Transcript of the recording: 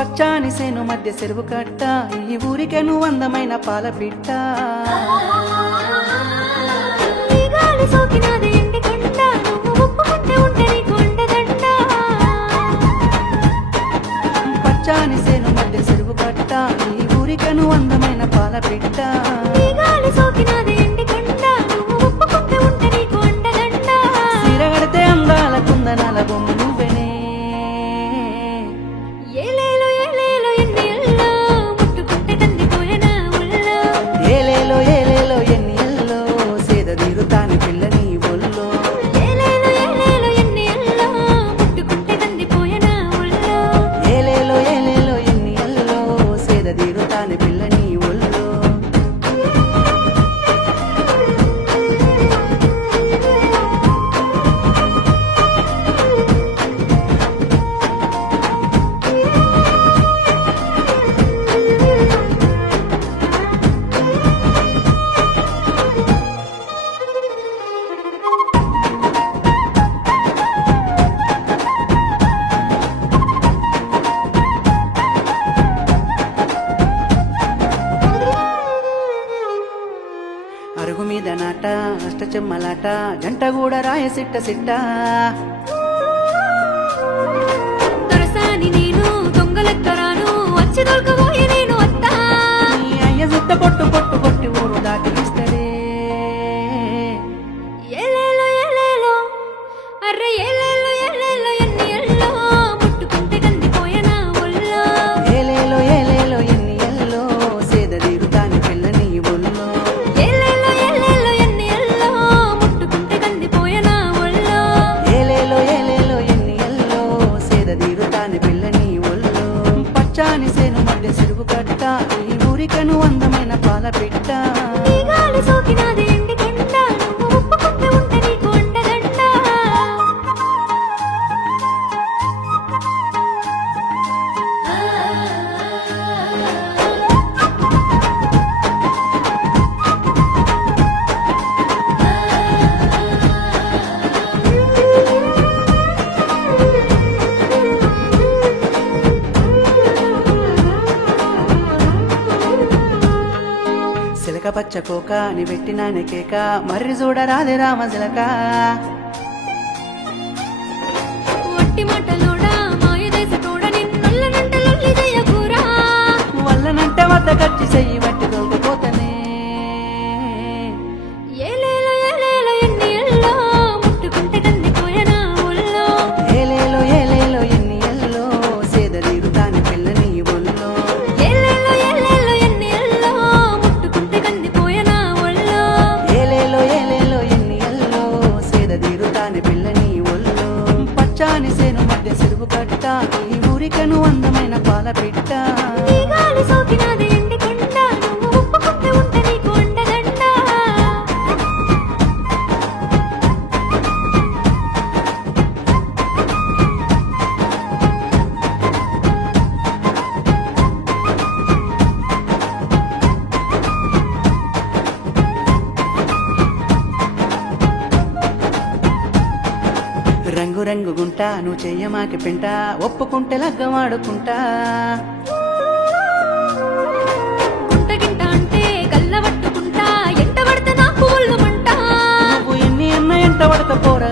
పచ్చాని సేను మధ్య చెరువు కట్ట, ఈ ఊరికెను అందమైన పాల పిట్ట. ఈ గాలి సోకినాది ఎండి కొండ, నువ్వు ఒప్పుకుంటే ఉంటే నీకు అండదండ. పచ్చాని సేను మధ్య చెరువు కట్ట, ఈ ఊరికెను అందమైన పాల పిట్ట. ఈ గాలి సోకినాది ఎండి కొండ, నువ్వు ఒప్పుకుంటే ఉంటే నీకు అండదండ. సిరగడితే అందాల కుందనాల బొమ్మ నువ్వెనే. ఏలేలో ఏలేలో ఎన్ని ఎల్లో, ముట్టుకుంటే కందిపోయేనా ఒళ్ళో. ఏలేలో ఏలేలో ఎన్ని ఎల్లో, సేద తీరుతాని పిల్ల నీ ఒళ్ళో. ఏలేలో ఏలేలో ఎన్ని ఎల్లో, ముట్టుకుంటే కందిపోయేనా ఒళ్ళో. ఏలేలో ఏలేలో ఎన్ని ఎల్లో, సేద తీరుతాని పిల్ల నీ ఒళ్ళో. అరుగు మీద నాట అష్టచెమ్మలాట, జంట కూడా రాయసిట్ట సిట్ట. దొరసాని నేను దొంగలెత్తరాను, వచ్చి దొరకబోయి నేను వత్తా. నీ అయ్య సిట్ట పొట్టు పొట్టు కొట్టి ఊరు దాటిస్తాడే. ఏలేలో ఏలేలో, అర్రె ఏలేలో ఏలేలో ఎన్ని ఎల్లో, ముట్టుకుంటే కందిపోయేనా ఒళ్ళో. ఏలేలో ఏలేలో ఎన్ని ఎల్లో, సేద తీరుతాని పిల్ల నీ ఒళ్ళో. ఏలేలో ఏలేలో ఎన్ని ఎల్లో, ముట్టుకుంటే కందిపోయేనా ఒళ్ళో. ఏలేలో ఏలేలో ఎన్ని ఎల్లో, సేద తీరుతాని పిల్ల నీ ఒళ్ళో. పచ్చాని సేను మధ్య చెరువు కట్ట, ఈ ఊరికను అందమైన పాల పిట్ట. ఈ గాలి సోకినాది ఎండి కొండ, నువ్వు ఒప్పుకుంటే ఉంటే నీకు అండదండ. సిలక పచ్చ కోక ని పెట్టినాని కేక, మర్రి చూడరాదే రామ సిలక. వట్టి మాటలోడా మాయదేశటోడ, నిన్నొల్లనంటే లొల్లి చేయకురా. వల్లనంటే వద్ద కచ్చి చెయ్యి వట్టి తోలుకుపోతనే. ఏలేలో ఏలేలో ఎన్ని ఎల్లో, ముట్టుకుంటే కందిపోయేనా ఒళ్ళో. ఏలేలో ఏలేలో ఎన్ని ఎల్లో, సేద తీరుతాని పిల్ల నీ ఒళ్ళో. ఏలేలో ఏలేలో ఎన్ని ఎల్లో, ముట్టుకుంటే కందిపోయేనా ఒళ్ళో. ఏలేలో ఏలేలో ఎన్ని ఎల్లో, సేద తీరుతాని పిల్ల నీ ఒళ్ళో. పచ్చాని సేను మధ్య చెరువు కట్ట, ఈ ఊరికను అందమైన పాల పిట్ట. ఈ గాలి సోకినాది ఎండి కొండ, నువ్వు ఒప్పుకుంటే ఉంటే నీకు అండదండ. రంగు రంగు గుంటా నువ్వు చెయ్యమాకి పెంట, ఒప్పుకుంటే లగ్గమాడుకుంటా. గుంటగింట అంటే గల్ల పట్టుకుంటా, ఎంట పడితే నాకు ఒళ్ళు మంట. నువ్వు ఎన్ని అన్న ఎంట పడక పోరా